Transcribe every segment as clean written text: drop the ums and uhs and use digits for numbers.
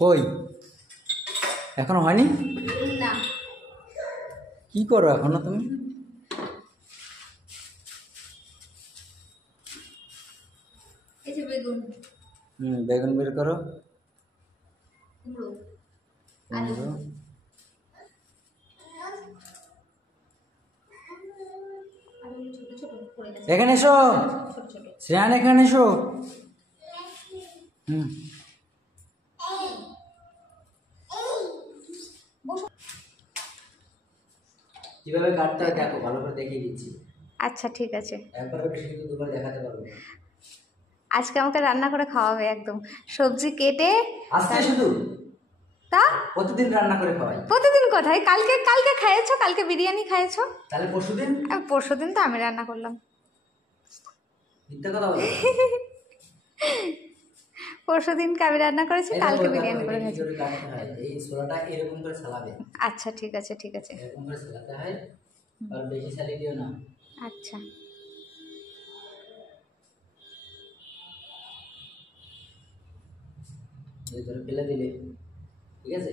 কই এখনো হয়নি? না। কি করো এখনো তুমি? এই যে বেগুন। বেগুন বের করো। কুমড়ো, আলু। আলু ছোট ছোট করে গেছে। এখানে এসো ছোট ছোট। শ্রেয়ান, এখানে এসো। কিভাবে কাটতে হয় দেখো, ভালো করে দেখিয়ে দিচ্ছি। আচ্ছা ঠিক আছে। একবার বেশি কিন্তু দুবার দেখাতে পারবো না। আজকে আমাকে রান্না করে খাওয়াবে একদম, সবজি কেটে। আজকে শুধু? তা প্রতিদিন রান্না করে খাওয়াই। প্রতিদিন কোথায়? কালকে কালকে খাইয়েছো, কালকে বিরিয়ানি খাইয়েছো। তাহলে পরশুদিন? পরশুদিন তো আমি রান্না করলাম। মিথ্যা কথা বলো। পরশুদিনকে আমি রান্না করেছি, কালকে বিরিয়ানি করে খাইছি। এই ছোলাটা এরকম করে সালাবে। আচ্ছা ঠিক আছে ঠিক আছে। এরকম করে সালাতে হয়, আর বেশি সালিয়ে দিও না। আচ্ছা। এই ধরে ফেলে দিলে, ঠিক আছে?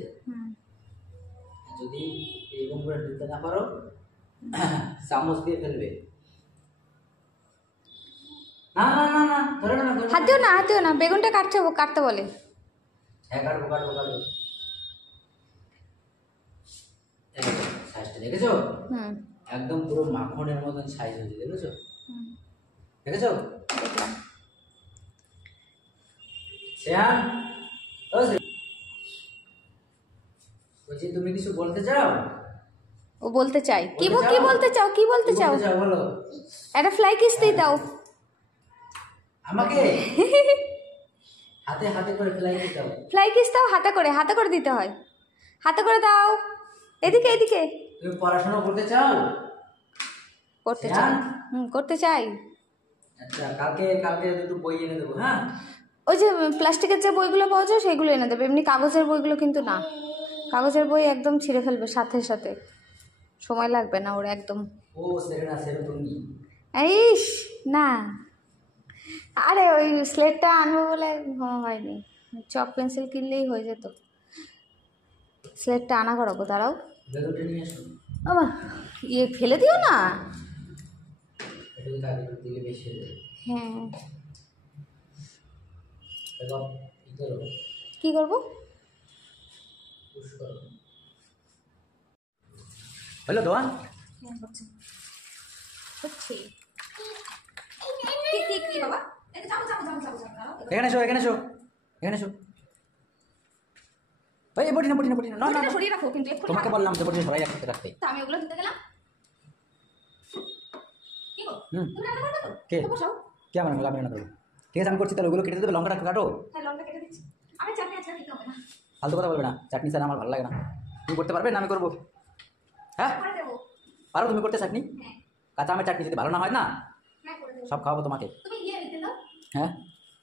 যদি এরকম করে দিতে না পারো, চামচ দিয়ে ফেলবে। না না না না, ধরে না, হাত দিও না, হাত দিও না, বেগুনটা কাটতে বলে। হ্যাঁ কাটবো কাটবো কাটবো। সাইজটা দেখেছো? একদম পুরো মাখনের মতন সাইজ হয়েছে, দেখেছো? দেখেছো? দেখলাম। শ্রেয়ান, ও বলছি তুমি কিছু বলতে চাও? ও বলতে চাই। কি বলতে চাও? কি বলতে চাও? বলো। একটা ফ্লাই কিস দিয়ে দাও আমাকে। হাতে হাতে করে ফ্লাই কিস দাও। ফ্লাই কিস দাও, হাতে করে দিতে হয়। হাতে করে দাও। এদিকে এদিকে। তুমি পড়াশোনা করতে চাও? করতে চাই। করতে চাই। আচ্ছা, কালকে কালকে দুটো বই এনে দেবো, হ্যাঁ? ওই যে প্লাস্টিকের যে বইগুলো পাওয়া যায় সেগুলো এনে দেবে, এমনি কাগজের বইগুলো কিন্তু না। কাগজের বই একদম ছিঁড়ে ফেলবে সাথে সাথে, সময় লাগবে না ওর একদম। ও সেরেনা তুমি। ইস না, আরে ওই স্লেটটা আনবো বলে হয়নি। চক পেন্সিল কিনলেই হয়ে যেত। স্লেটটা আনা করাবো, দাঁড়াও। বেগুনটা নিয়ে আসো। বাবা ফেলে দিও না। এটা তো আগে দিলে বেশি হয়ে যায়। হ্যাঁ। দেখো কি করব? কি করবো? পুশ করো। হ্যালো দোয়ান। হ্যাঁ হচ্ছে। হচ্ছে। কি বাবা? এখানে এসো, এখানে এসো, এখানে এসো। এই বটি না, বটি না, বটি না, না না সরিয়ে রাখো কিন্তু। তোমাকে বললাম যে বটি সরাই রাখতে রাখতে। তা আমি ওগুলো দিতে গেলাম। কি গো? হুম। তুমি রান্না করবে তো? কে? তো বসাও। কে আমার আমি রান্না করবো? ঠিক আছে আমি করছি, তাহলে ওগুলো কেটে দেবে, লঙ্কাটা কাটো। হ্যাঁ লঙ্কা কেটে দিচ্ছি। আমি চাটনি আজকে দিতে হবে না। ফালতু কথা বলবে না, চাটনি ছাড়া আমার ভালো লাগে না। তুমি করতে পারবে না? আমি করবো। হ্যাঁ করে দেবো। পারো তুমি করতে চাটনি? হ্যাঁ। কাঁচা আমের চাটনি যদি ভালো না হয় না, হ্যাঁ করে দেবো। সব খাওয়াবো তোমাকে। তুমি দিতে দাও। হ্যাঁ।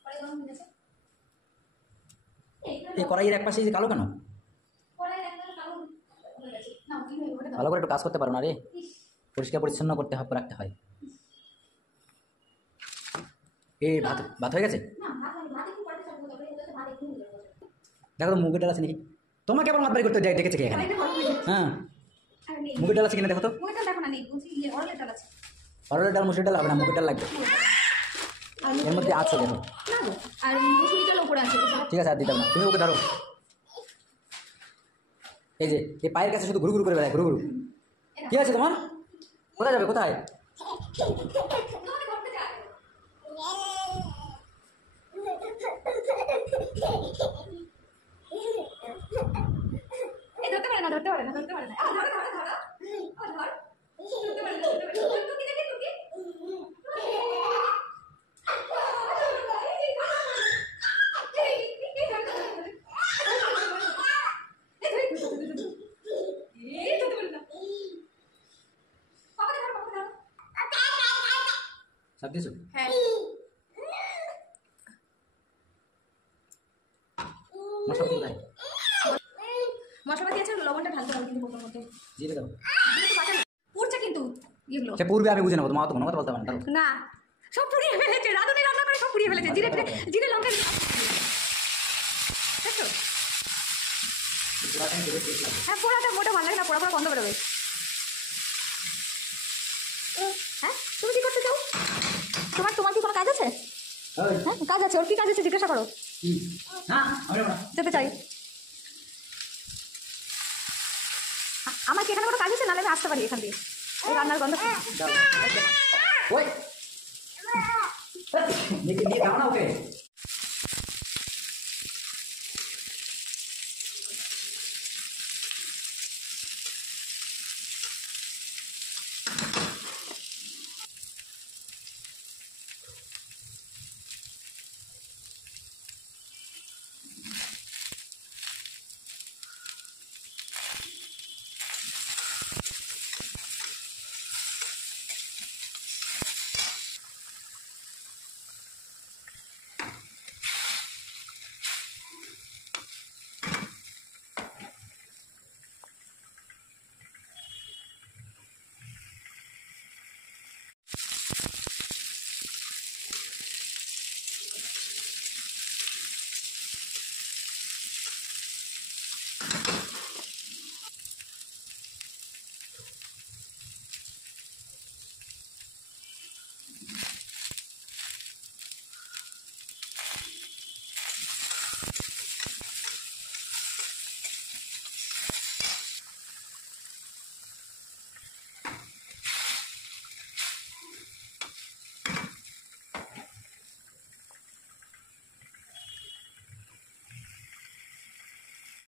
পরে গরম হয়ে গেছে। এই কড়াইয়ের এক পাশে এই যে কালো কেন? পরে একদম কালো হয়ে গেছে। নাও তুমি ওটা দাও। ভালো করে একটু কাজ করতে পারো না রে? পরিষ্কার পরিচ্ছন্ন করতে রাখতে হয়। এই ভাত ভাত হয়ে গেছে? না ভাত একটু পরে চালবো, তবে এটাতে ভাত একটু হয়ে যাবে। দেখো তো মুগের ডাল আছে নাকি? তোমাকে আবার মাতবাড়ি করতে ডেকেছে কে এখানে? হ্যাঁ মুগের ডাল আছে কিনা দেখো তো। মুগের ডাল দেখো না, নেই বলছি অরলের ডাল আছে। অরলের ডাল মুসুর ডাল হবে না, মুগের ডাল লাগবে। এর মধ্যে আছে দেখো। আর মুসুরি ডাল উপরে আছে। ঠিক আছে আর দিতে হবে না, তুমি ওকে ধরো। এই যে এই পায়ের কাছে শুধু ঘুরু ঘুরু করে বেড়ায়, ঘুরু ঘুরু। কি আছে তোমার? কোথায় যাবে, কোথায়? ধরতে পারে না, ধরতে পারে না, ধরতে পারে না। ধরো ধরো ধরো ধর। ধরতে পারে না, ধরতে পারে না। টুকি দেখে টুকি। সব কিছু? হ্যাঁ। মশলা কোথায়? মশলাপাতি আছে, লবণটা ঢালতে হবে কিন্তু কোটোর মধ্যে। জিরে দাও। পুড়ছে কিন্তু এগুলো। সে পূর্বে আমি বুঝে নেবো, তোমার তো কোনো কথা বলতে পারো না। না সব পুড়িয়ে ফেলেছে, রাঁধুনি রান্না করে সব পুড়িয়ে ফেলেছে। জিরে লঙ্কা দেখো। পোড়াটা আমি করে দেখলাম। হ্যাঁ পোড়াটা মোটা ভালো লাগে না, পোড়া পোড়া গন্ধ বেরোবে। হ্যাঁ তুমি কি করতে চাও? তোমার তোমার কি কোনো কাজ আছে? ওই, হ্যাঁ কাজ আছে, ওর কি কাজ আছে জিজ্ঞাসা করো। কি? না, আমি যাবো না। যেতে চাই। আমার কি এখানে কোনো কাজ আছে? নাহলে আমি আসতে পারি এখান দিয়ে, এই রান্নার গন্ধ। যাও। ওই, দেখে নিয়ে যাও না ওকে।